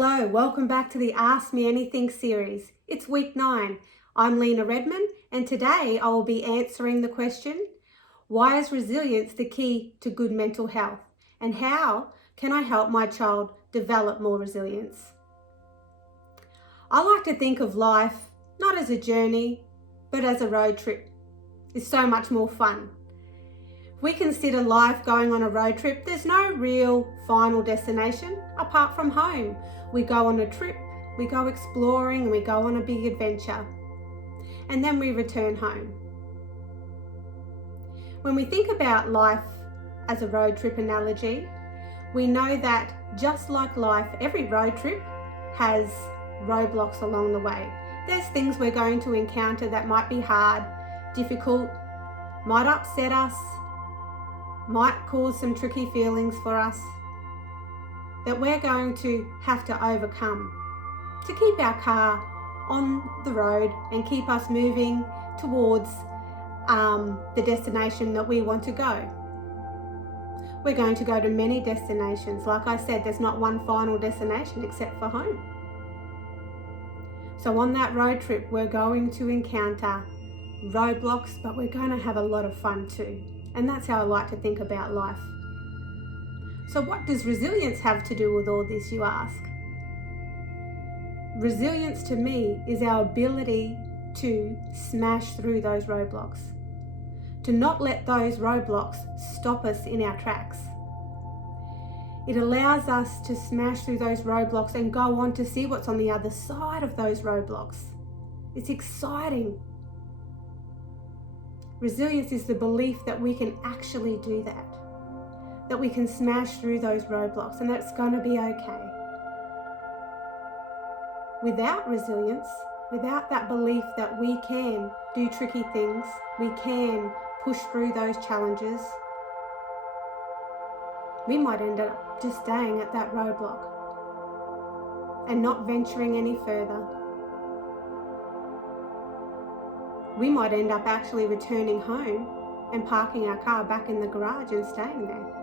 Hello, welcome back to the Ask Me Anything series. It's week 9. I'm Lena Redman, and today I will be answering the question, why is resilience the key to good mental health? And how can I help my child develop more resilience? I like to think of life not as a journey, but as a road trip. It's so much more fun. If we consider life going on a road trip, there's no real final destination apart from home. We go on a trip, we go exploring, we go on a big adventure, and then we return home. When we think about life as a road trip analogy, we know that just like life, every road trip has roadblocks along the way. There's things we're going to encounter that might be hard, difficult, might upset us, might cause some tricky feelings for us, that we're going to have to overcome to keep our car on the road and keep us moving towards the destination that we want to go. We're going to go to many destinations. Like I said, there's not one final destination except for home. So on that road trip, we're going to encounter roadblocks, but we're going to have a lot of fun too. And that's how I like to think about life. So what does resilience have to do with all this, you ask? Resilience to me is our ability to smash through those roadblocks, to not let those roadblocks stop us in our tracks. It allows us to smash through those roadblocks and go on to see what's on the other side of those roadblocks. It's exciting. Resilience is the belief that we can actually do that we can smash through those roadblocks, and that's going to be okay. Without resilience, without that belief that we can do tricky things, we can push through those challenges, we might end up just staying at that roadblock and not venturing any further. We might end up actually returning home and parking our car back in the garage and staying there,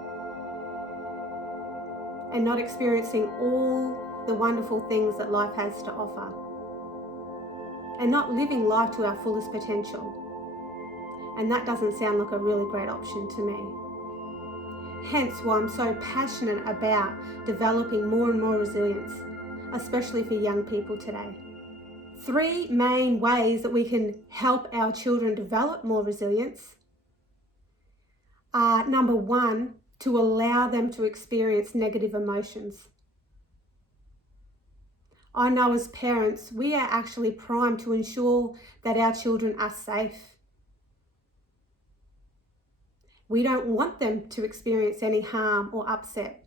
and not experiencing all the wonderful things that life has to offer, and not living life to our fullest potential. And that doesn't sound like a really great option to me. Hence why I'm so passionate about developing more and more resilience, especially for young people today. 3 main ways that we can help our children develop more resilience are, number 1, to allow them to experience negative emotions. I know as parents, we are actually primed to ensure that our children are safe. We don't want them to experience any harm or upset.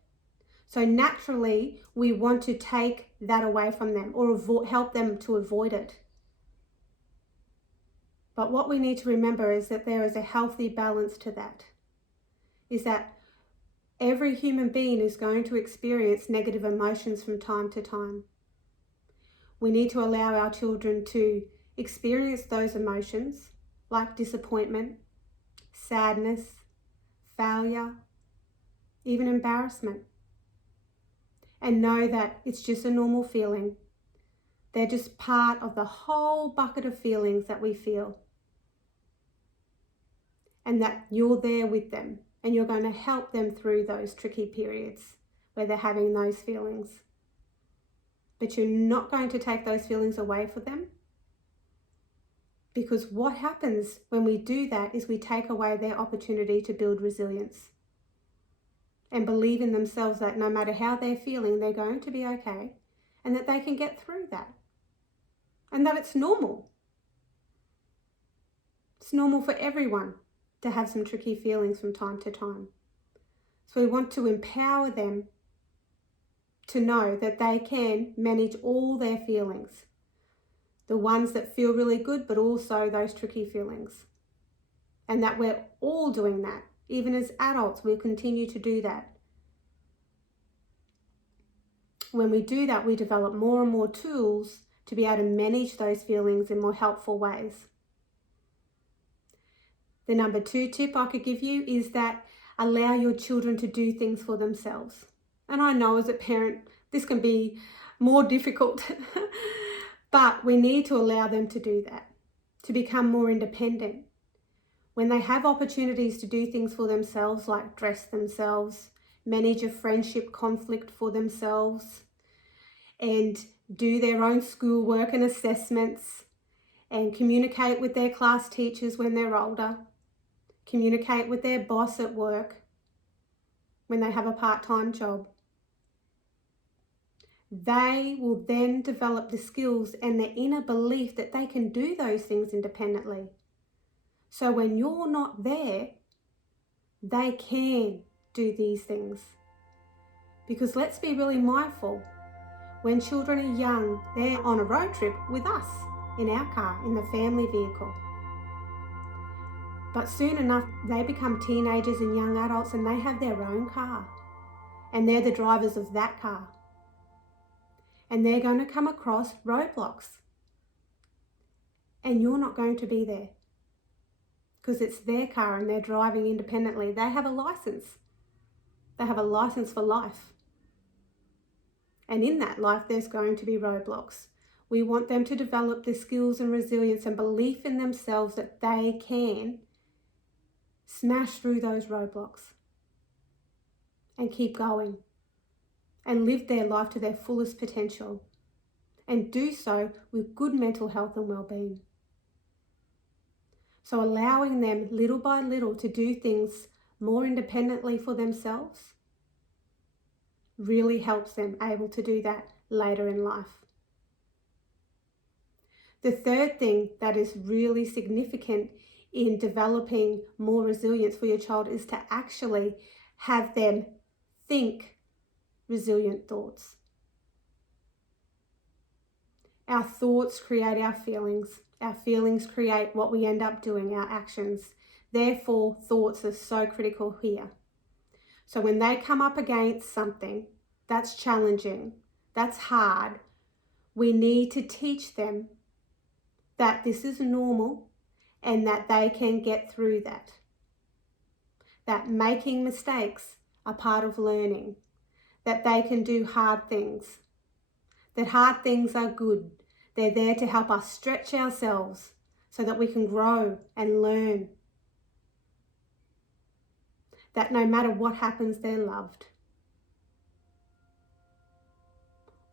So naturally, we want to take that away from them or help them to avoid it. But what we need to remember is that there is a healthy balance to that. Is that every human being is going to experience negative emotions from time to time. We need to allow our children to experience those emotions like disappointment, sadness, failure, even embarrassment, and know that it's just a normal feeling. They're just part of the whole bucket of feelings that we feel, and that you're there with them and you're going to help them through those tricky periods where they're having those feelings. But you're not going to take those feelings away from them, because what happens when we do that is we take away their opportunity to build resilience and believe in themselves that no matter how they're feeling, they're going to be okay, and that they can get through that, and that it's normal. It's normal for everyone to have some tricky feelings from time to time. So we want to empower them to know that they can manage all their feelings, the ones that feel really good, but also those tricky feelings, and that we're all doing that. Even as adults, we'll continue to do that. When we do that, we develop more and more tools to be able to manage those feelings in more helpful ways. The number 2 tip I could give you is that allow your children to do things for themselves. And I know as a parent, this can be more difficult. But we need to allow them to do that, to become more independent. When they have opportunities to do things for themselves, like dress themselves, manage a friendship conflict for themselves, and do their own schoolwork and assessments, and communicate with their class teachers when they're older, communicate with their boss at work when they have a part-time job. They will then develop the skills and the inner belief that they can do those things independently. So when you're not there, they can do these things. Because let's be really mindful, when children are young, they're on a road trip with us, in our car, in the family vehicle. But soon enough, they become teenagers and young adults and they have their own car. And they're the drivers of that car. And they're going to come across roadblocks. And you're not going to be there. Because it's their car and they're driving independently. They have a license. They have a license for life. And in that life, there's going to be roadblocks. We want them to develop the skills and resilience and belief in themselves that they can smash through those roadblocks and keep going and live their life to their fullest potential and do so with good mental health and well-being. So allowing them little by little to do things more independently for themselves really helps them able to do that later in life. The third thing that is really significant in developing more resilience for your child is to actually have them think resilient thoughts. Our thoughts create our feelings create what we end up doing, our actions. Therefore, thoughts are so critical here. So when they come up against something that's challenging, that's hard, we need to teach them that this is normal and that they can get through that. That making mistakes are part of learning. That they can do hard things. That hard things are good. They're there to help us stretch ourselves so that we can grow and learn. That no matter what happens, they're loved.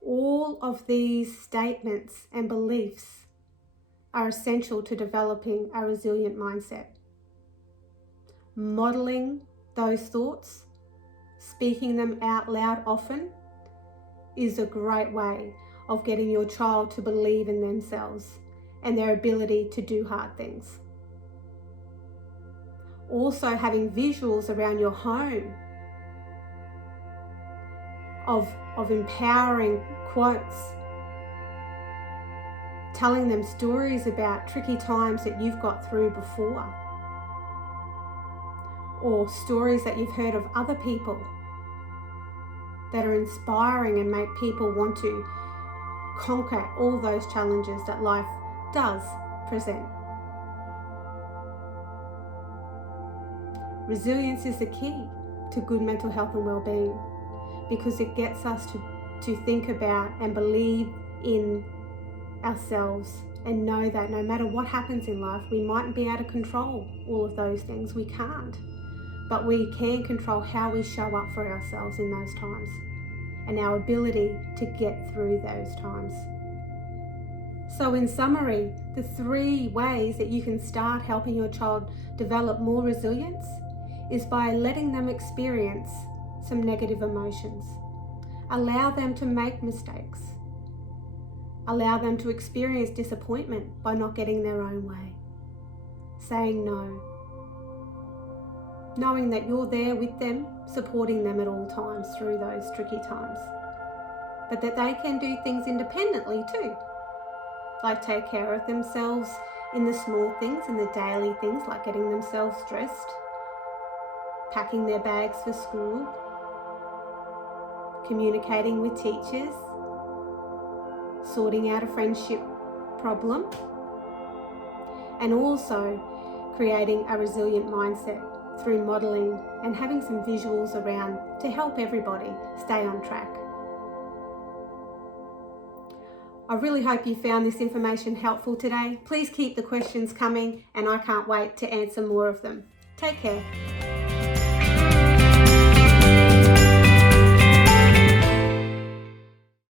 All of these statements and beliefs are essential to developing a resilient mindset. Modeling those thoughts, speaking them out loud often, is a great way of getting your child to believe in themselves and their ability to do hard things. Also having visuals around your home of empowering quotes, telling them stories about tricky times that you've got through before, or stories that you've heard of other people that are inspiring and make people want to conquer all those challenges that life does present. Resilience is the key to good mental health and well-being because it gets us to think about and believe in ourselves and know that no matter what happens in life, we mightn't be able to control all of those things. We can't. But we can control how we show up for ourselves in those times and our ability to get through those times. So in summary, the 3 ways that you can start helping your child develop more resilience is by letting them experience some negative emotions. Allow them to make mistakes. Allow them to experience disappointment by not getting their own way. Saying no. Knowing that you're there with them, supporting them at all times through those tricky times. But that they can do things independently too. Like take care of themselves in the small things, in the daily things, like getting themselves dressed, packing their bags for school, communicating with teachers, sorting out a friendship problem, and also creating a resilient mindset through modelling and having some visuals around to help everybody stay on track. I really hope you found this information helpful today. Please keep the questions coming and I can't wait to answer more of them. Take care.